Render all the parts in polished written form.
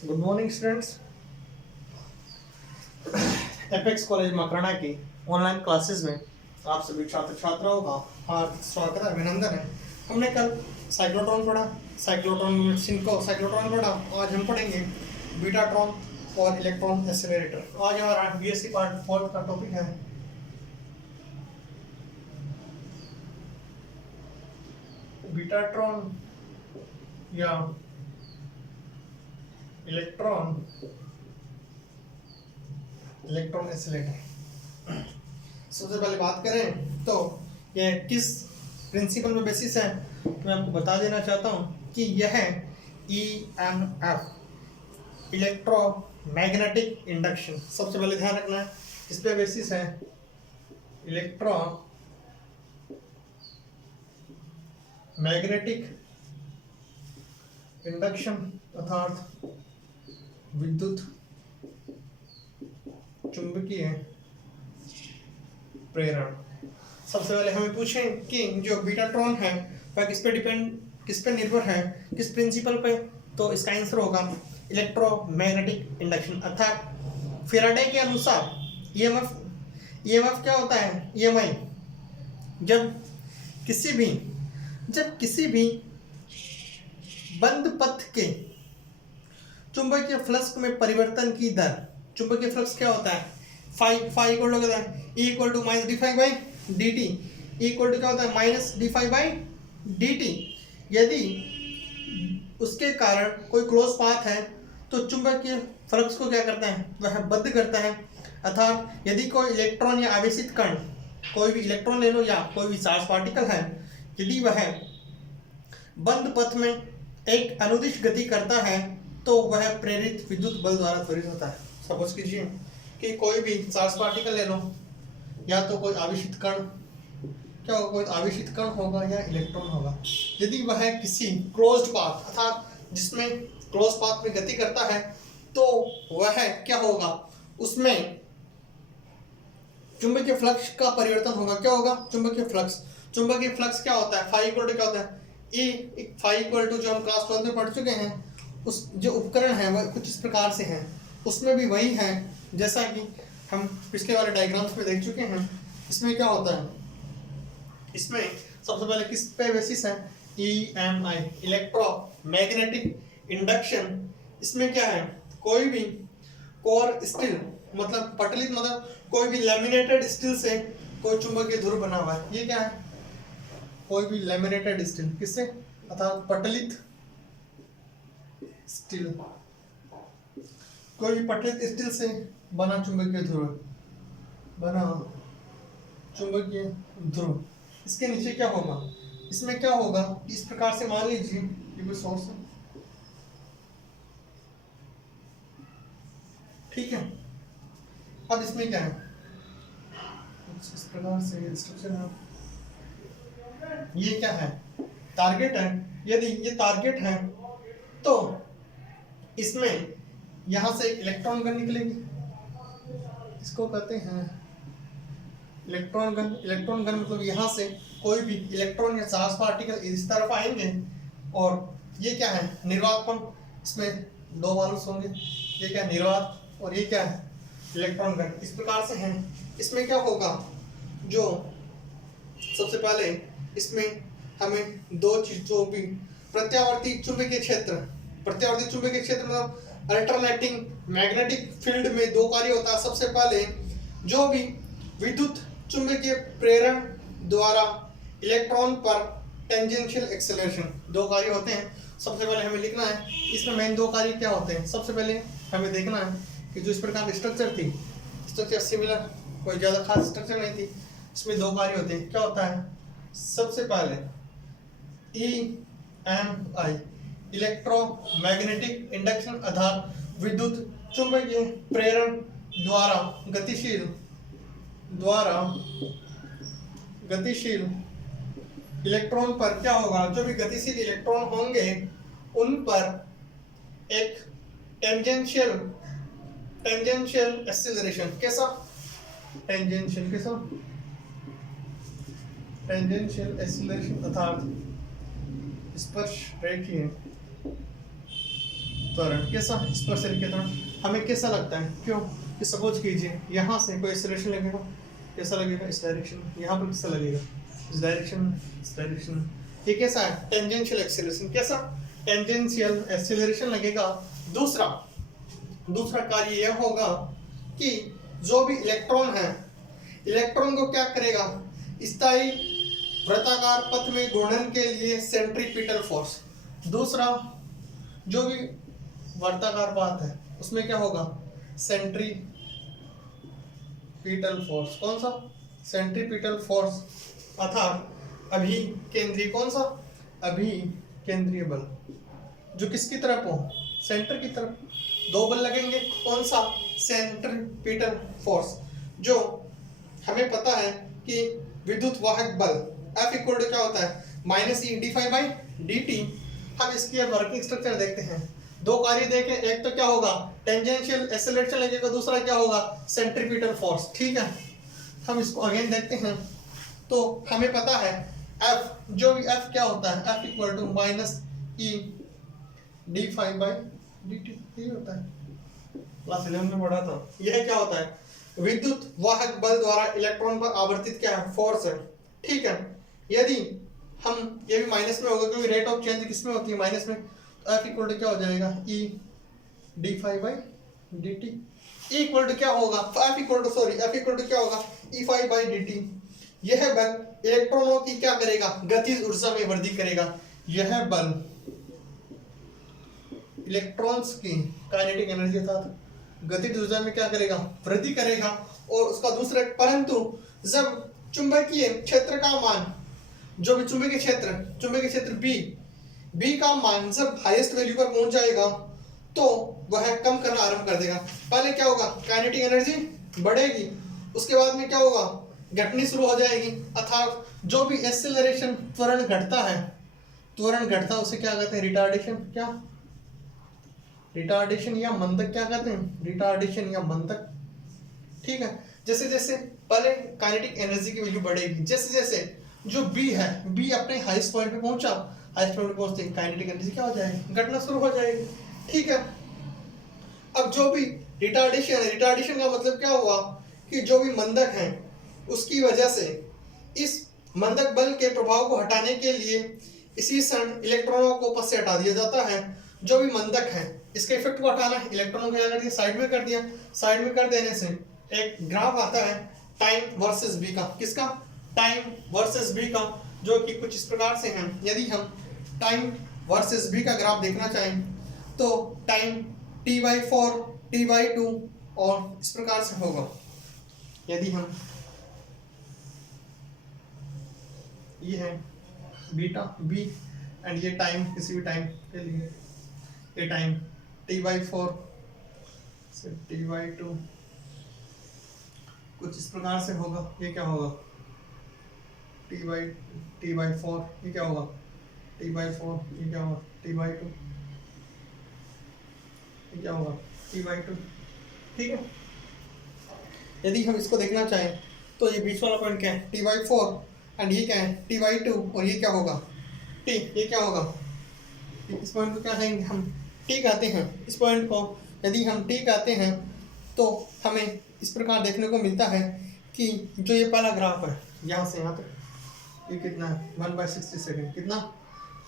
Good morning students. Apex college Makrana की online classes में आप सभी छात्र छात्राओं का हार्दिक स्वागत है, अभिनंदन है। हमने कल साइक्लोट्रॉन पढ़ा, साइक्लोट्रॉन पढ़ा। आज हम पढ़ेंगे बीटाट्रॉन और इलेक्ट्रॉन एक्सेलरेटर। आज हमारा बीएससी पार्ट 4 का टॉपिक है बीटाट्रॉन या इलेक्ट्रॉन एक्सेलरेटर। सबसे पहले बात करें तो यह किस प्रिंसिपल में बेसिस है, मैं आपको बता देना चाहता हूं कि यह EMF इलेक्ट्रोमैग्नेटिक इंडक्शन। सबसे पहले ध्यान रखना है, इस पे बेसिस है इलेक्ट्रोमैग्नेटिक इंडक्शन अर्थात विद्युत चुंबकीय प्रेरण। सबसे पहले हमें पूछें कि जो बीटाट्रॉन है वह किस पे निर्भर है, किस प्रिंसिपल पे, तो इसका आंसर होगा इलेक्ट्रोमैग्नेटिक इंडक्शन अर्थात फैराडे के अनुसार ईएमएफ क्या होता है, ईएमआई। जब किसी भी बंद पथ के चुंबकीय फ्लक्स में परिवर्तन की दर, चुंबकीय फ्लक्स क्या होता है, फाई इक्वल टू क्या होता है, E equal to minus D phi by D T. E equal to क्या होता है, minus D phi by D T. यदि उसके कारण कोई क्लोज पाथ है तो चुंबकीय फ्लक्स को क्या करता है, वह बद्ध करता है। अर्थात यदि कोई इलेक्ट्रॉन या आवेशित कण, कोई भी इलेक्ट्रॉन ले लो या कोई भी चार्ज पार्टिकल है, यदि वह बंद पथ में एक अनुदिश गति करता है तो वह प्रेरित विद्युत बल द्वारा त्वरित होता है। सपोज कीजिए कि कोई भी चार्ज पार्टिकल ले लो या तो कोई आवेशित कण, क्या होगा, कोई आवेशित कण होगा या इलेक्ट्रॉन होगा। यदि वह किसी क्लोज्ड पाथ अर्थात जिसमें क्लोज पाथ में गति करता है तो वह क्या होगा, उसमें चुंबकीय फ्लक्स का परिवर्तन होगा। क्या होगा, चुंबकीय फ्लक्स क्या होता है, फाई इक्वल टू क्या होता है, E फाई इक्वल टू, जो हम क्लास 12 में पढ़ चुके हैं, उस जो उपकरण है वह कुछ इस प्रकार से है। उसमें भी वही है जैसा कि हम पिछले वाले डायग्राम्स में देख चुके हैं। इसमें क्या होता है, इसमें सबसे पहले किस पे बेसिस है, EMI इलेक्ट्रोमैग्नेटिक इंडक्शन। इसमें क्या है, कोई भी कोर स्टील मतलब पटलित, मतलब कोई भी लैमिनेटेड स्टील से कोई चुंबकीय ध्रुव बना हुआ है। ये क्या है, कोई भी लैमिनेटेड स्टील, किससे, अर्थात पटलित स्टील, कोई भी पटलित स्टील से बना चुंबकीय ध्रुव। इसके नीचे क्या होगा, इसमें क्या होगा, इस प्रकार से मान लीजिए ये कोई सोर्स है, ठीक है। अब इसमें क्या है, इस प्रकार से स्ट्रक्चर है। ये क्या है, टारगेट है। यदि ये टारगेट है तो इसमें यहां से इलेक्ट्रॉन गन निकलेगी, इसको कहते हैं इलेक्ट्रॉन गन मतलब यहां से कोई भी इलेक्ट्रॉन या चार्ज पार्टिकल इस तरफ आएंगे। और ये क्या है, निर्वात पंप, इसमें दो वाल्व्स होंगे। ये क्या है, निर्वात, और ये क्या है, इलेक्ट्रॉन गन। इस प्रकार से है। इसमें क्या होगा, जो सबसे पहले इसमें हमें दो चीजों भी, प्रत्यावर्ती चुंबकीय क्षेत्र मतलब अल्टरनेटिंग मैग्नेटिक फील्ड में दो कार्य होता है। सबसे पहले जो भी विद्युत चुंबकीय प्रेरण द्वारा इलेक्ट्रॉन पर टेंजेंशियल एक्सेलरेशन, दो कार्य होते हैं। सबसे पहले हमें लिखना है इसमें मेन दो कार्य क्या होते हैं। सबसे पहले हमें देखना है कि जो इस प्रकार की स्ट्रक्चर थी, स्ट्रक्चर सिमिलर, कोई ज़्यादा खास स्ट्रक्चर नहीं थी। इसमें दो कार्य होते हैं। क्या होता है, सबसे पहले EMI इलेक्ट्रोमैग्नेटिक इंडक्शन अर्थात विद्युत चुंबकीय प्रेरण गतिशील इलेक्ट्रॉन पर क्या होगा, जो भी गतिशील इलेक्ट्रॉन होंगे उन पर एक टेंजेंशियल एक्सेलरेशन, कैसा, टेंजेंशियल एक्सेलरेशन अर्थात स्पर्श रेखीय त्वरण। कैसा? स्पर्शल के त्वरण हमें कैसा लगता है? क्यों कि सपोज कीजिए यहाँ से कोई एक्सेलरेशन लगेगा, कैसा लगेगा? इस डायरेक्शन। यहाँ पर कैसा लगेगा? इस डायरेक्शन, इस डायरेक्शन। ये कैसा है? Tangential acceleration. कैसा? टेंजेंशियल एक्सेलरेशन लगेगा। दूसरा कार्य यह होगा कि जो भी इलेक्ट्रॉन है, इलेक्ट्रॉन को क्या करेगा? स्थायी वृत्ताकार पथ में घूर्णन के लिए सेंट्रीपिटल फोर्स। दूसरा जो भी वर्ताकार पाथ है उसमें क्या होगा? Centripetal force. कौन सा? सेंट्रीपिटल फोर्स अर्थात अभिकेंद्रीय। कौन सा? अभिकेंद्रीय बल जो किसकी तरफ हो? सेंटर की तरफ। दो बल लगेंगे। कौन सा? Centripetal force. जो हमें पता है कि विद्युत वाहक बल F इक्वल टू क्या होता है? Minus E D phi by D T. हम इसकी वर्किंग स्ट्रक्चर देखते हैं। दो कार्य देखें, एक तो क्या होगा? टेंजेंशियल एक्सेलरेशन लगेगा, दूसरा क्या होगा? Centripetal force. ठीक है, हम इसको अगेन देखते हैं। तो हमें पता है F, जो भी F क्या होता है? F equal to minus E D phi by D T. ये होता है, क्लास 11 में पढ़ा था। यह क्या होता है? विद्युत वाहक बल द्वारा इलेक्ट्रॉन पर आवर्तित क्या है? फोर्स है। ठीक है, यदि हम ये भी माइनस में होगा क्योंकि रेट ऑफ चेंज किसमें होती है? माइनस में। तो F इक्वल टू क्या हो जाएगा? E D phi by D T. E equal to क्या होगा? F इक्वल टू क्या होगा? E phi by D T. यह बल इलेक्ट्रॉनों की क्या करेगा? गतिज ऊर्जा में वृद्धि करेगा। यह बल इलेक्ट्रॉन्स की काइनेटिक एनर्जी अर्थात गतिज ऊर्जा में क्या करेगा? वृद्धि करेगा। और उसका दूसरा, परंतु जब चुंबकीय क्षेत्र का मान, जो भी चुंबकीय क्षेत्र बी का मान जब हाईएस्ट वैल्यू पर पहुंच जाएगा तो वह कम करना आरंभ कर देगा। पहले क्या होगा? काइनेटिक एनर्जी बढ़ेगी, उसके बाद में क्या होगा? घटनी शुरू हो जाएगी। अर्थात जो भी एक्सेलरेशन त्वरण घटता है उसे क्या कहते हैं? रिटार्डेशन। क्या? रिटार्डेशन या मंदक। क्या कहते हैं? रिटार्डेशन या मंदक। ठीक है, जैसे जैसे पहले काइनेटिक एनर्जी की वैल्यू बढ़ेगी, जैसे जैसे जो बी है, बी अपने हाईएस्ट पॉइंट पे पहुंचा, हाईएस्ट पॉइंट पे पहुंचते ही काइनेटिक एनर्जी क्या हो जाएगी? घटना शुरू हो जाएगी। ठीक है, अब जो भी रिटार्डेशन है, रिटार्डेशन का मतलब क्या हुआ कि जो भी मंदक है उसकी वजह से इस मंदक बल के प्रभाव को हटाने के लिए इसी क्षण इलेक्ट्रॉनों को पथ से हटा दिया जाता है। जो भी मंदक है इसके इफेक्ट को हटाना, इलेक्ट्रॉनों को क्या कर दिया? साइड में कर दिया। साइड में कर देने से एक ग्राफ आता है टाइम वर्सेस बी का। किसका? टाइम वर्सेस बी का, जो कि कुछ इस प्रकार से है। यदि हम टाइम वर्सेस बी का ग्राफ देखना चाहें तो टाइम t/4 t/2 और इस प्रकार से होगा। यदि हम ये है बीटा बी एंड ये टाइम किसी भी टाइम के लिए, ये टाइम t/4 से t/2 कुछ इस प्रकार से होगा। ये क्या होगा? t/4 ये क्या होगा? t/4 ये क्या होगा? t/2 ये क्या होगा? t/2। ठीक है, यदि हम इसको देखना चाहें तो ये बीच वाला पॉइंट क्या है? t/4 एंड ये क्या है? t/2 और ये क्या होगा? t। ये क्या होगा? इस पॉइंट को क्या कहेंगे हम? t कहते हैं। इस पॉइंट को यदि हम t कहते हैं तो हमें इस प्रकार देखने को मिलता है कि जो ये पहला ग्राफ है यहाँ से यहाँ तक, ये कितना है? 1/60 सेकेंड। कितना?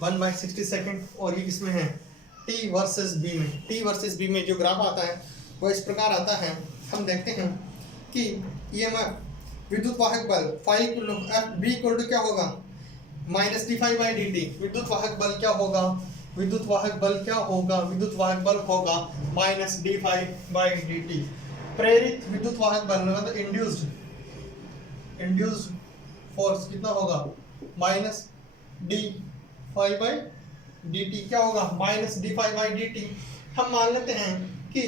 1/60 सेकेंड। और ये किसमें है? t वर्सेस b में। t वर्सेस b में जो ग्राफ आता है वो इस प्रकार आता है। हम देखते हैं कि EMF विद्युत वाहक बल b इक्वल टू क्या होगा? Minus d∅/dt। विद्युत वाहक बल क्या होगा? विद्युत वाहक बल क्या होगा? विद्युत वाहक बल होगा माइनस d∅/dt। प्रेरित विद्युत वाहक बल मतलब इंड्यूस्ड फोर्स कितना होगा? Minus d∅/dt। क्या होगा? Minus d∅/dt। हम मान लेते हैं कि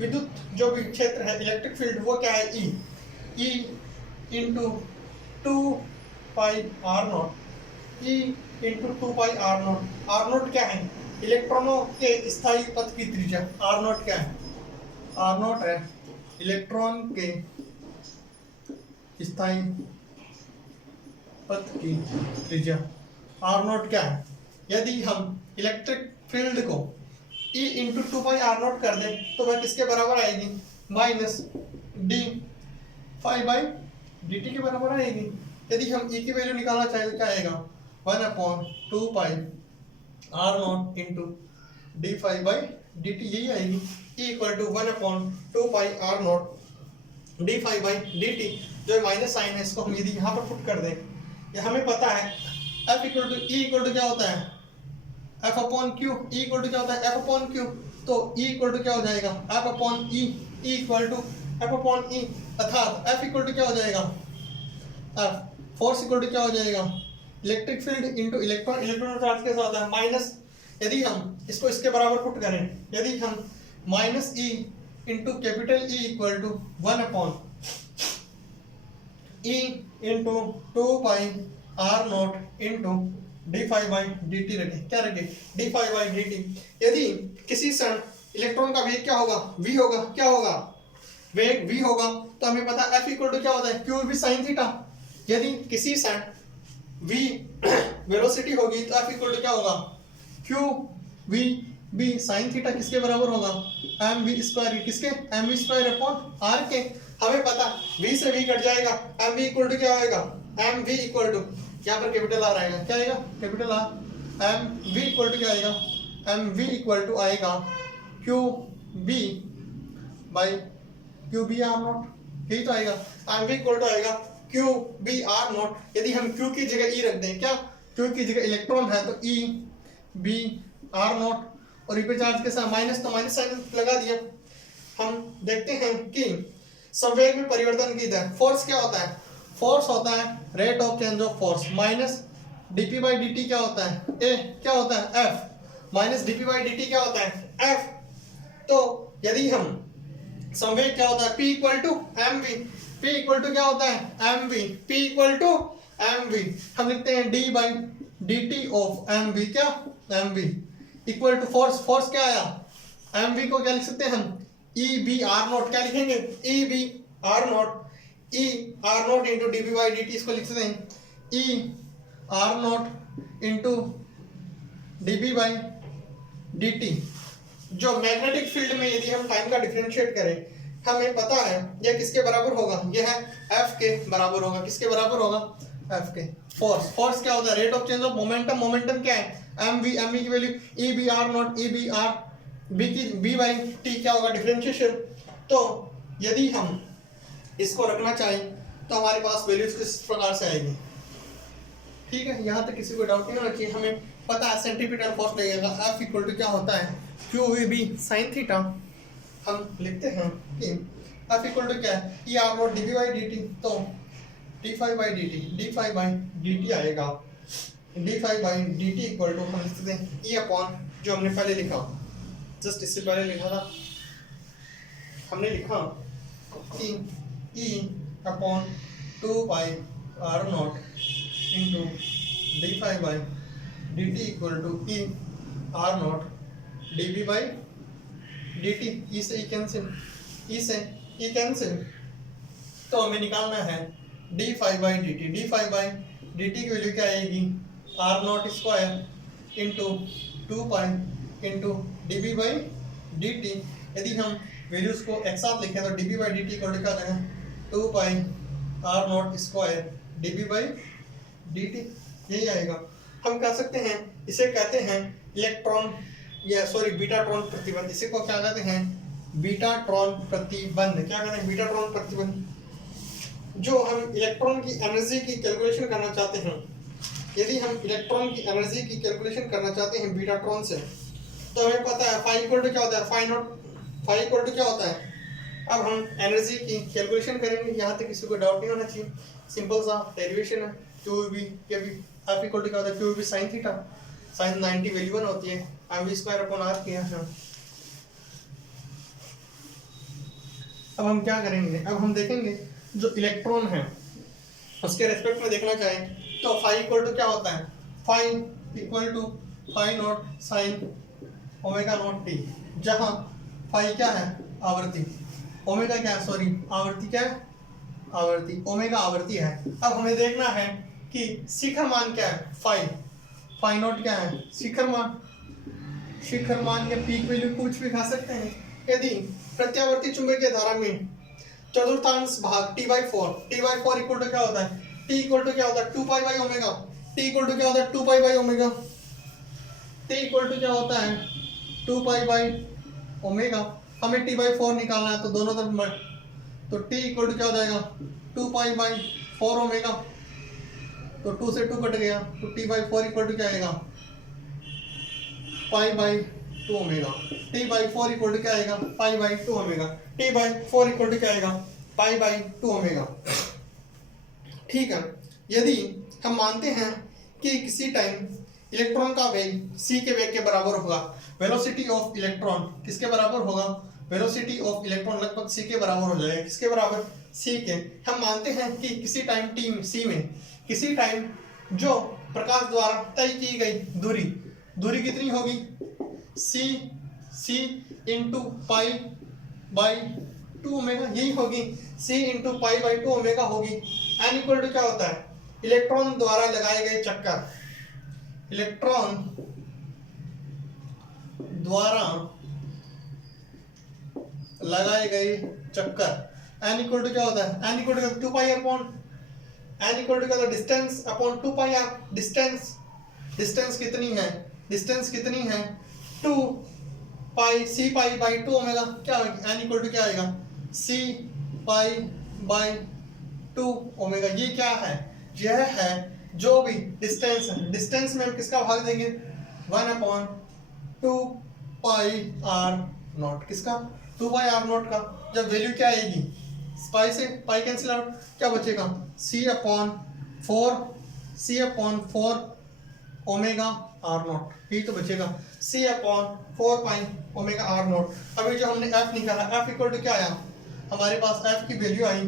विद्युत जो भी क्षेत्र है, इलेक्ट्रिक फील्ड, वो क्या है? E into 2πr0। E into 2πr0। r0 क्या है? इलेक्ट्रॉनों के स्थायी पथ की त्रिज्या। r0 क्या है? r0 है इलेक्ट्रॉन के स्थायी पथ की त्रिज्या। r0 क्या है? यदि हम इलेक्ट्रिक फील्ड को ई इंटू 2πr0 कर दे तो वह किसके बराबर आएगी, minus D five by D T के बराबर आएगी। यदि हम ई की वैल्यू निकालना चाहें तो क्या आएगा, 1/2πr0 into D five by D T, यही आएगी। E equal to 1/2πr0 D five by D T, जो माइनस साइन है इसको हम यदि यहाँ पर पुट कर दें, ये हमें पता है F equal to E equal to क्या होता है, F upon Q. E equal to क्या होता है, F अपॉन क्यू। तो ई इक्वल टू क्या हो जाएगा, F upon E, E equal to F upon E, अर्थात F इक्वल टू क्या हो जाएगा, F फोर्स इक्वल टू क्या हो जाएगा, electric field into electron, electron charge के साथ है माइनस, यदि हम इसको इसके बराबर पुट करें, यदि हम minus E into capital E equal to 1/e into 2πr0 into D five by D T रखें, क्या रखें, D five by D T. यदि किसी क्षण इलेक्ट्रॉन का वेग क्या होगा, v होगा, क्या होगा, वेग v होगा, तो हमें पता है F इक्वल टू क्या होता है, क्यू भी साइन थीटा। यदि किसी क्षण v वेलोसिटी होगी तो F इक्वल टू क्या होगा, Q V B sine theta, किसके बराबर होगा, एम वी स्क्वायर, किसके, M V square upon R के। हमें पता v से v कट जाएगा, एम वी इक्वल टू क्या होएगा, एम वी इक्वल टू, यहाँ पर कैपिटल आर आएगा, क्या आएगा, capital R, M V equal to क्या आएगा, एम वी इक्वल टू आएगा Q B by Q B R naught, यही तो आएगा, एम वी इक्वल टू आएगा क्यू बी आर नॉट। यदि हम क्यू की जगह ई रख दें, क्या, क्यू की जगह इलेक्ट्रॉन है तो ई बी आर नॉट, और ई पे चार्ज के साथ माइनस, तो माइनस साइन लगा दिया। हम देखते हैं कि संवेग में परिवर्तन की दर, फोर्स क्या होता है, फोर्स होता है rate of change of force, minus DP by D क्या होता है, ए क्या होता है, F, minus DP by D क्या होता है, एफ। तो यदि हम संवेग क्या होता है, P equal to M V, P equal to क्या होता है, M V, P equal to M V, हम लिखते हैं D by D T of M V, क्या, M V equal to force, force क्या आया, एम वी को क्या लिख सकते हैं हम, ई बी आर नॉट, क्या लिखेंगे, E B R naught, E R naught into D B by D T, इसको लिख सकते हैं E R naught into D B by D T. जो मैग्नेटिक फील्ड में यदि हम टाइम का डिफरेंशिएट करें, हमें पता है यह किसके बराबर होगा, यह है एफ के बराबर होगा, किसके बराबर होगा, एफ के। फोर्स, फोर्स क्या होता है, rate of change of momentum, momentum क्या है, एम वी की value E B R naught, E B R B की बी बाई टी क्या होगा, डिफरेंशिएशन। तो यदि हम इसको रखना चाहें तो हमारे पास वैल्यूज किस प्रकार से आएगी, ठीक है, यहाँ तक किसी को डाउट नहीं होना चाहिए। हमें पता है सेंट्रीपिटल फोर्स लगेगा, एफ इक्वल टू क्या होता है, Q V B sine theta. हम लिखते हैं कि एफ इक्वल टू क्या है, E R naught D B by D T, तो D five by D T, D five by D T आएगा, D five by D T equal to हम लिखते हैं ई अपॉन, जो हमने पहले लिखा, जस्ट इससे पहले लिखा था, हमने लिखा कि E upon 2πr0 into D five by D T equal to E R naught D B by D T. E से ई कैंसिल, ई से ई कैंसिल, तो हमें निकालना है D five by D T. D five by D T की value क्या आएगी, R naught square into 2π into D B by D T. यदि हम वैल्यूज को एक साथ लिखें तो D B by D T equal to क्या देगा, 2πr0 square D B by D T, यही आएगा। हम कह सकते हैं, इसे कहते हैं इलेक्ट्रॉन या सॉरी बीटाट्रॉन प्रतिबंध, इसे को क्या कहते हैं, बीटाट्रॉन प्रतिबंध, क्या कहते हैं, बीटाट्रॉन प्रतिबंध। जो हम इलेक्ट्रॉन की एनर्जी की कैलकुलेशन करना चाहते हैं, यदि हम इलेक्ट्रॉन की एनर्जी की कैलकुलेशन करना चाहते हैं बीटाट्रॉन से, तो हमें पता है फाई इक्वल टू क्या होता है, phi naught, phi equal to क्या होता है। अब हम एनर्जी की कैलकुलेशन करेंगे, यहाँ तक किसी को डाउट नहीं होना चाहिए, सिंपल सा डेरिवेशन है, क्यू बी के बी एफ इक्वल टू क्या होता है, Q B sine theta, sine 90 value 1 होती है, M V square upon R किया है। अब हम क्या करेंगे, अब हम देखेंगे जो इलेक्ट्रॉन है उसके रेस्पेक्ट में देखना चाहें तो फाई इक्वल टू क्या होता है, phi equal to phi naught sine omega naught T, जहाँ फाई क्या है, आवृत्ति, ओमेगा क्या है, सॉरी आवृत्ति क्या है, आवृत्ति, ओमेगा आवृत्ति है। अब हमें देखना है कि शिखर मान क्या है, फाई, फाई नॉट क्या है, शिखर मान, शिखर मान या पीक वैल्यू कुछ भी खा सकते हैं। यदि प्रत्यावर्ती चुंबकीय धारा में चतुर्थांश भाग t/4 इक्वल टू क्या होता है, t इक्वल टू क्या होता है 2π/ओमेगा, t इक्वल टू क्या होता है 2π/ओमेगा, t इक्वल टू क्या होता है 2π/ओमेगा। हमें t/4 निकालना है तो दोनों तरफ तो t इक्वल टू क्या हो जाएगा 2π/4 ओमेगा, तो 2 से 2 कट गया तो t/4 इक्वल टू क्या आएगा π/2 ओमेगा। t/4 इक्वल टू क्या आएगा π/2 ओमेगा, t/4 इक्वल टू क्या आएगा π/2 ओमेगा। ठीक है, यदि हम मानते हैं कि किसी टाइम इलेक्ट्रॉन का वेग c के वेग के बराबर होगा, वेलोसिटी ऑफ इलेक्ट्रॉन किसके बराबर होगा, वेलोसिटी ऑफ इलेक्ट्रॉन लगभग c के बराबर हो जाएगा, किसके बराबर c के। हम मानते हैं कि किसी टाइम t c में किसी टाइम जो प्रकाश द्वारा तय की गई दूरी कितनी होगी c इंटू π/2 ओमेगा, यही होगी c इंटू π/2 ओमेगा होगी। n इक्वल टू क्या होता है इलेक्ट्रॉन द्वारा लगाए गए चक्कर, इलेक्ट्रॉन द्वारा लगाए गए चक्कर। n इक्वल टू क्या होता है n equal to 2π upon n equal to क्या होता है डिस्टेंस अपॉन 2πr। डिस्टेंस कितनी है 2π c/2 ओमेगा, क्या होगा n इक्वल टू क्या आएगा c/2 ओमेगा। ये क्या है, यह है जो भी डिस्टेंस है, डिस्टेंस में हम किसका भाग देंगे 1/2πr0, किसका 2/r0 का। जब वैल्यू क्या आएगी पाई से पाई कैंसिल आउट, क्या बचेगा c/4 ओमेगा r0, यही तो बचेगा c/4 ओमेगा r0। अभी जो हमने f निकाला f इक्वल टू क्या आया, हमारे पास f की वैल्यू आई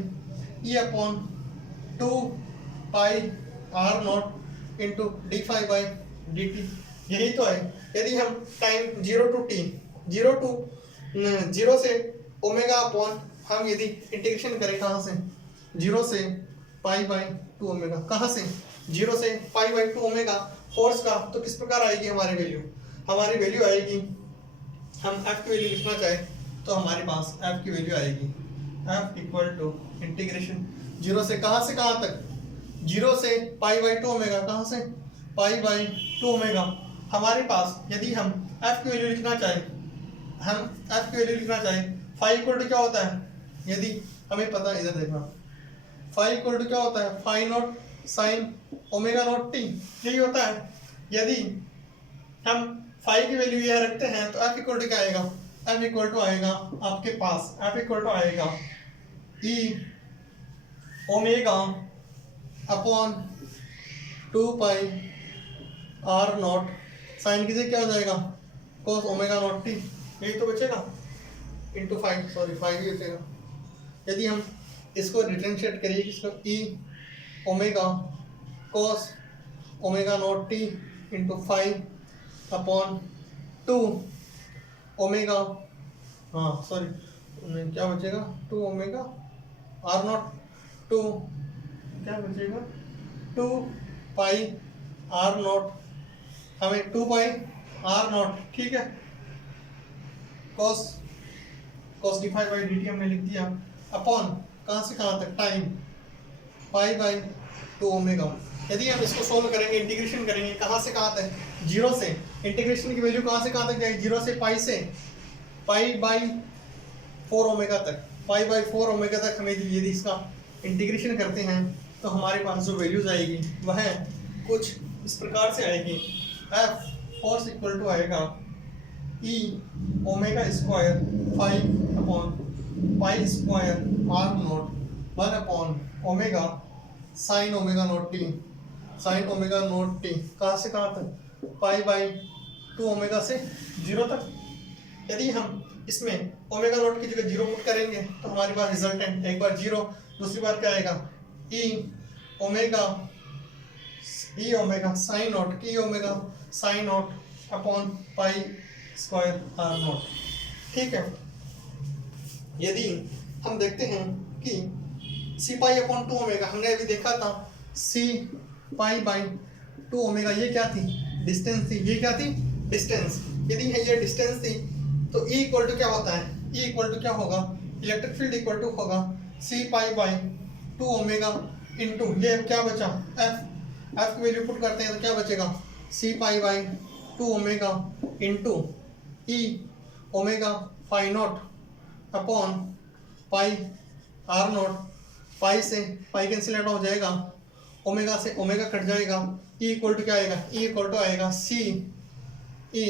e/2πr0 इंटू d∅/dt, यही तो है। यदि हम टाइम 0 से ओमेगा अपॉन हम यदि इंटीग्रेशन करें कहाँ से 0 से π/2 ओमेगा, कहाँ से 0 से π/2 ओमेगा फोर्स का, तो किस प्रकार आएगी हमारी वैल्यू आएगी, हम f की वैल्यू लिखना चाहें तो हमारे पास f की वैल्यू आएगी f इक्वल टू इंटीग्रेशन 0 से कहाँ तक 0 से π/2 ओमेगा, कहाँ से π/2 ओमेगा। हमारे पास यदि हम f की वैल्यू लिखना चाहें फाई इक्वल टू क्या होता है, यदि हमें पता है, इधर देखना फाई इक्वल टू क्या होता है phi naught sine omega naught T, यही होता है। यदि हम फाई की वैल्यू यह रखते हैं तो f इक्वल टू क्या आएगा, f इक्वल टू आएगा आपके पास f इक्वल टू आएगा e omega upon 2πr0 sine की जगह क्या हो जाएगा cos ओमेगा नॉट टी, यही तो बचेगा इंटू 5 ही बचेगा। यदि हम इसको डिफरेंशिएट करिए इसको e omega cos omega naught T into 5 upon 2 omega क्या बचेगा 2 ओमेगा r0 क्या बचेगा 2πr0, हमें 2πr0 ठीक है cos d∅/dt हमने लिख दिया अपॉन कहाँ से कहाँ तक टाइम π/2 ओमेगा। यदि हम इसको सोल्व करेंगे इंटीग्रेशन करेंगे कहाँ से कहाँ तक 0 से, इंटीग्रेशन की वैल्यू कहाँ से कहाँ तक जाएगी 0 से π/4 ओमेगा तक, π/4 ओमेगा तक हमें यदि इसका इंटीग्रेशन करते हैं तो हमारे पास जो वैल्यूज आएगी वह कुछ इस प्रकार से आएगी। f फोर्स इक्वल टू आएगा e omega square 5 upon pi square r0 1 upon omega sine omega naught T, कहाँ से कहाँ तक π/2 ओमेगा से 0 तक। यदि हम इसमें ओमेगा नॉट की जगह 0 पुट करेंगे तो हमारे पास रिजल्टेंट एक बार 0, दूसरी बार क्या आएगा e omega sine not upon pi square r0। ठीक है, यदि हम देखते हैं कि c/2 ओमेगा हमने अभी देखा था c/2 ओमेगा, ये क्या थी डिस्टेंस थी, ये क्या थी डिस्टेंस, यदि है ये डिस्टेंस थी तो E इक्वल टू क्या होता है, E इक्वल टू क्या होगा, इलेक्ट्रिक फील्ड इक्वल टू होगा C pi by 2 omega into ये क्या बचा F की वैल्यू पुट करते हैं तो क्या बचेगा C pi by 2 omega into E omega phi not upon pi R naught, pi से पाई कैंसिल आउट हो जाएगा, ओमेगा से ओमेगा कट जाएगा, E इक्वल टू क्या आएगा, E इक्वल टू आएगा C E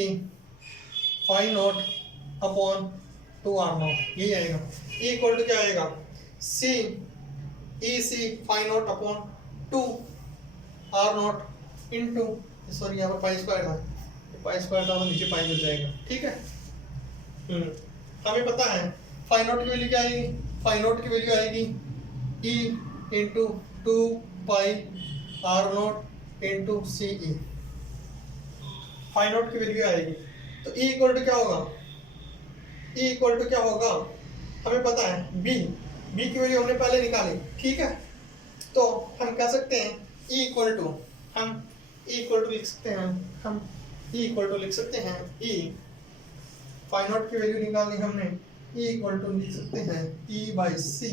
phi not upon 2 R naught, यही आएगा। E इक्वल टू क्या आएगा C E C phi not upon 2 R naught into, sorry यहाँ पर पाई स्क्वायर था, पाई स्क्वायर था तो नीचे पाई मिल जाएगा, ठीक है। हमें पता है फाई नॉट की वैल्यू क्या आएगी, फाई नॉट की वैल्यू आएगी E into 2 pi R naught into C E, phi naught की वैल्यू आएगी। तो E इक्वल टू क्या होगा, E इक्वल टू क्या होगा, हमें पता है B की वैल्यू हमने पहले निकाली, ठीक है। तो हम कह सकते हैं E इक्वल टू, हम E इक्वल टू लिख सकते हैं, हम E इक्वल टू लिख सकते हैं E, फाई नॉट की वैल्यू निकालनी हमने, E इक्वल टू लिख सकते हैं E by C,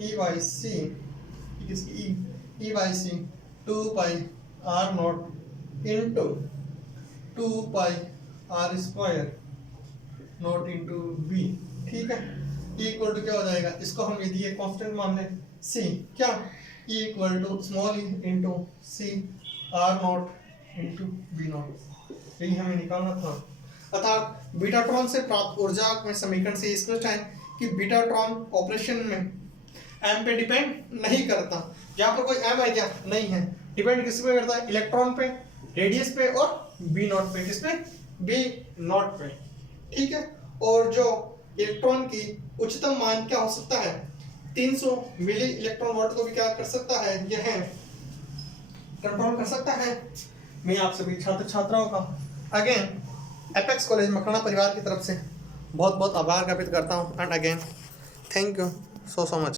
E by C किसकी E by C 2 pi R naught into 2 pi R square naught into B, ठीक है। E इक्वल टू क्या हो जाएगा, इसको हम यदि ये कांस्टेंट मान लें C, क्या E equal to small E into C R naught into B naught, यही हमें निकालना था। अर्थात बीटाट्रॉन से प्राप्त ऊर्जा में समीकरण से स्पष्ट है कि बीटाट्रॉन ऑपरेशन में एम पे डिपेंड नहीं करता। यहाँ पर कोई एम है क्या, नहीं है, डिपेंड किस पे करता है, इलेक्ट्रॉन पे, रेडियस पे और बी नॉट पे, किस पे, बी नॉट पे, ठीक है। और जो इलेक्ट्रॉन की उच्चतम मान क्या हो सकता है, 300 मिली इलेक्ट्रॉन वोल्ट को भी क्या कर सकता है, यह कंट्रोल कर सकता है। मैं आप सभी छात्र छात्राओं का अगेन एपेक्स कॉलेज मकराना परिवार की तरफ से बहुत बहुत आभार ज्ञापित करता हूँ, and again thank you so much.